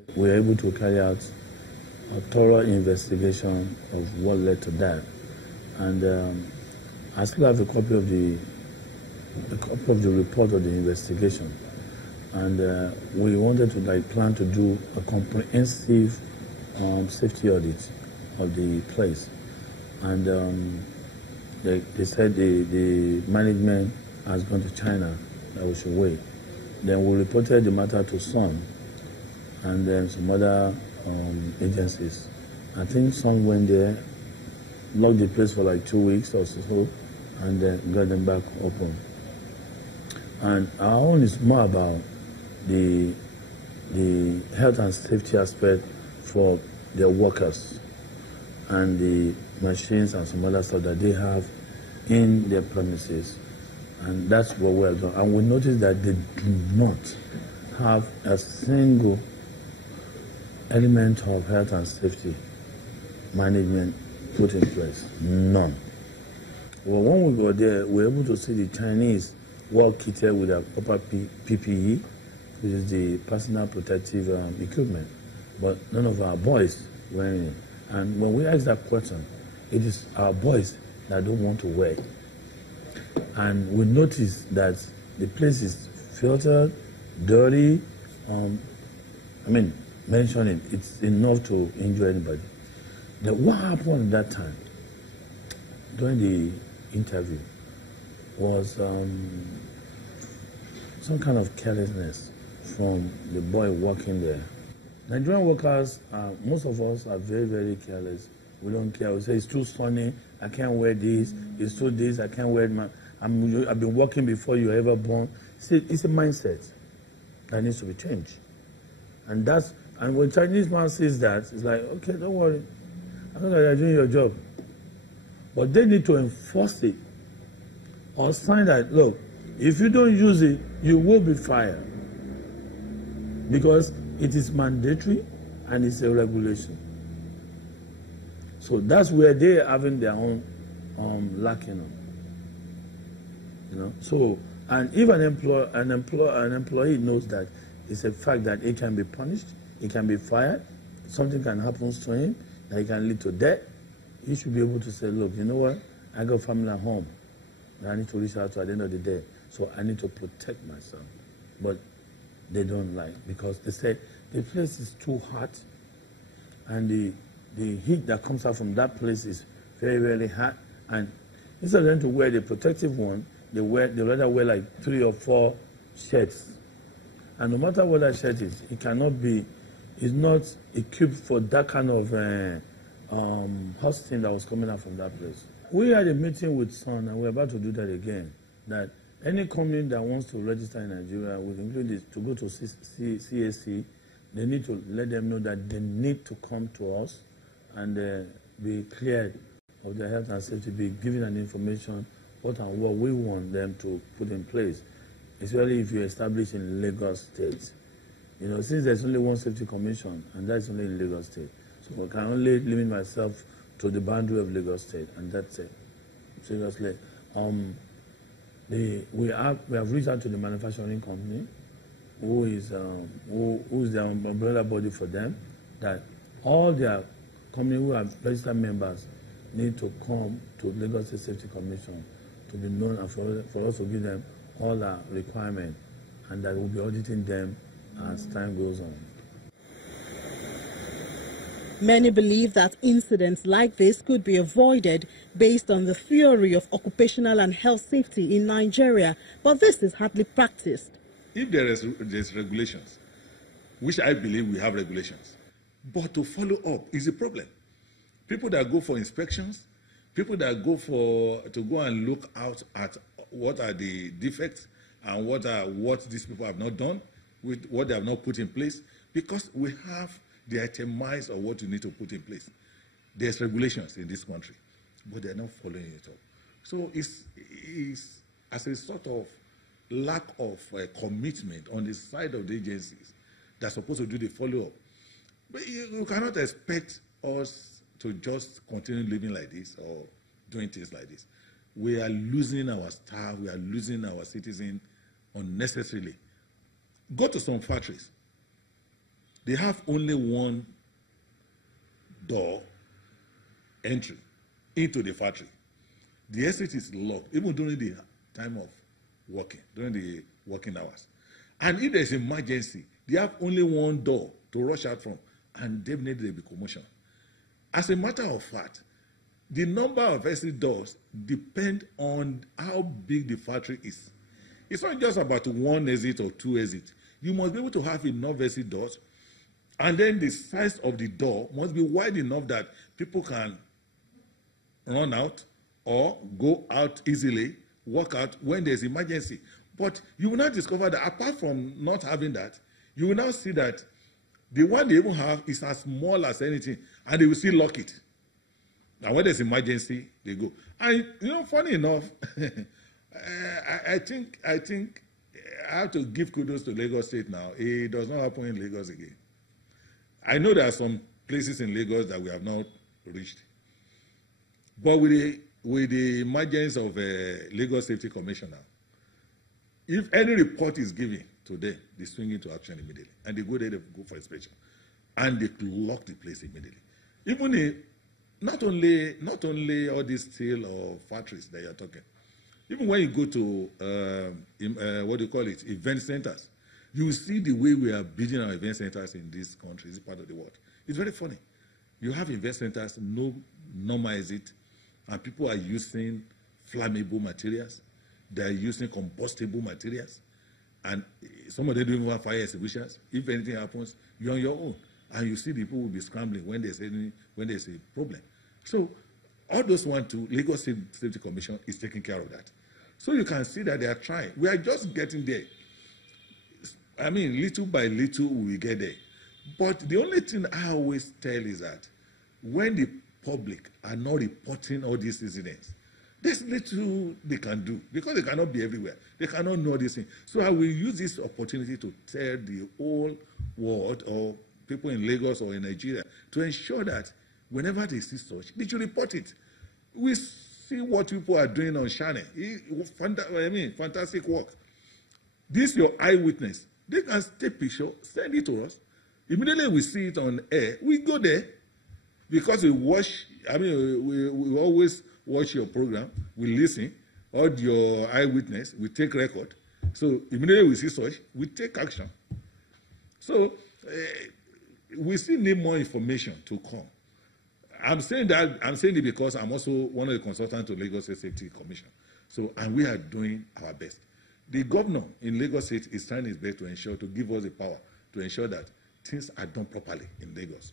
We were able to carry out a thorough investigation of what led to that, and I still have a copy of the report of the investigation, and we wanted to plan to do a comprehensive safety audit of the place, and they said the management has gone to China, that we should wait. Then we reported the matter to Sun and then some other agencies. I think Sun went there, locked the place for like 2 weeks or so, and then got them back open. And our own is more about the health and safety aspect for their workers and the machines and some other stuff that they have in their premises. And that's what we're doing. And we noticed that they do not have a single element of health and safety management put in place. None. Well, when we got there, we were able to see the Chinese well kitted with their proper PPE, which is the personal protective equipment. But none of our boys wearing it. And when we asked that question, it is our boys that don't want to wear it. And we noticed that the place is filtered, dirty. Mentioning it's enough to injure anybody. Now, what happened at that time during the interview was some kind of carelessness from the boy working there. Nigerian workers, most of us are very, very careless. We don't care. We say it's too sunny, I can't wear this. It's too this, I can't wear it. I've been working before you were ever born. It's a mindset that needs to be changed. And when Chinese man says that, it's like, okay, don't worry. I know that you're doing your job. But they need to enforce it or sign that, look, if you don't use it, you will be fired. Because it is mandatory and it's a regulation. So that's where they are having their own lacking on. So, and if an employee knows that it's a fact that he can be punished, he can be fired, something can happen to him, that it can lead to death, he should be able to say, look, you know what, I got family at home that I need to reach out to at the end of the day, so I need to protect myself. But they don't like, because they say the place is too hot, and the heat that comes out from that place is very, very hot, and instead of them to wear the protective one, they rather wear like 3 or 4 shirts. And no matter what that shirt is, it's not equipped for that kind of hot steam that was coming out from that place. We had a meeting with Sun, and we're about to do that again, that any company that wants to register in Nigeria, we include this, to go to CAC, they need to let them know that they need to come to us and be cleared of their health and safety, be given an information what and what we want them to put in place, especially if you establish in Lagos State. Since there's only one safety commission, and that's only in Lagos State, so I can only limit myself to the boundary of Lagos State, and that's it. Seriously. We have reached out to the manufacturing company, who is their umbrella body for them, that all their company who are registered members need to come to Lagos State Safety Commission to be known, and for us to give them all our requirements, and that we'll be auditing them as time goes on. Many believe that incidents like this could be avoided based on the theory of occupational and health safety in Nigeria, but this is hardly practiced. If there's regulations, which I believe we have regulations, but to follow up is a problem. People that go for inspections, people that go to go and look out at what are the defects and what these people have not done, with what they have not put in place, because we have the itemize of what you need to put in place. There's regulations in this country, but they're not following it up. So it's as a sort of lack of commitment on the side of the agencies that are supposed to do the follow-up. But you cannot expect us to just continue living like this or doing things like this. We are losing our staff, we are losing our citizens unnecessarily. Go to some factories. They have only one door entry into the factory. The exit is locked, even during the time of working, during the working hours. And if there's an emergency, they have only one door to rush out from, and definitely there will be commotion. As a matter of fact, the number of exit doors depend on how big the factory is. It's not just about one exit or two exits. You must be able to have enough exit doors, and then the size of the door must be wide enough that people can run out or go out easily, walk out when there's emergency. But you will now discover that apart from not having that, you will now see that the one they even have is as small as anything, and they will still lock it. And when there's emergency, they go. And funny enough, I think I have to give kudos to Lagos State now. It does not happen in Lagos again. I know there are some places in Lagos that we have not reached. But with the emergence of Lagos Safety Commissioner, if any report is given to them, they swing into action immediately. And they go there, they go for inspection. And they lock the place immediately. Even not only all these steel or factories that you're talking, even when you go to, event centers, you see the way we are building our event centers in this country, this part of the world. It's very funny. You have event centers, no normal exit, and people are using flammable materials. They are using combustible materials. And some of them don't even have fire extinguishers. If anything happens, you're on your own. And you see the people will be scrambling when there's a problem. So all those one too, Lagos Safety Commission is taking care of that. So you can see that they are trying. We are just getting there. I mean, little by little we will get there. But the only thing I always tell is that when the public are not reporting all these incidents, there's little they can do because they cannot be everywhere. They cannot know these things. So I will use this opportunity to tell the whole world or people in Lagos or in Nigeria to ensure that whenever they see such, they should report it. We see what people are doing on channel. Fantastic work. This is your eyewitness. They can take picture, send it to us. Immediately we see it on air, we go there because we watch. We always watch your program. We listen. All your eyewitness, we take record. So immediately we see such, we take action. So we still need more information to come. I'm saying it because I'm also one of the consultants to Lagos State Safety Commission. So, and we are doing our best. The governor in Lagos State is trying his best to give us the power to ensure that things are done properly in Lagos.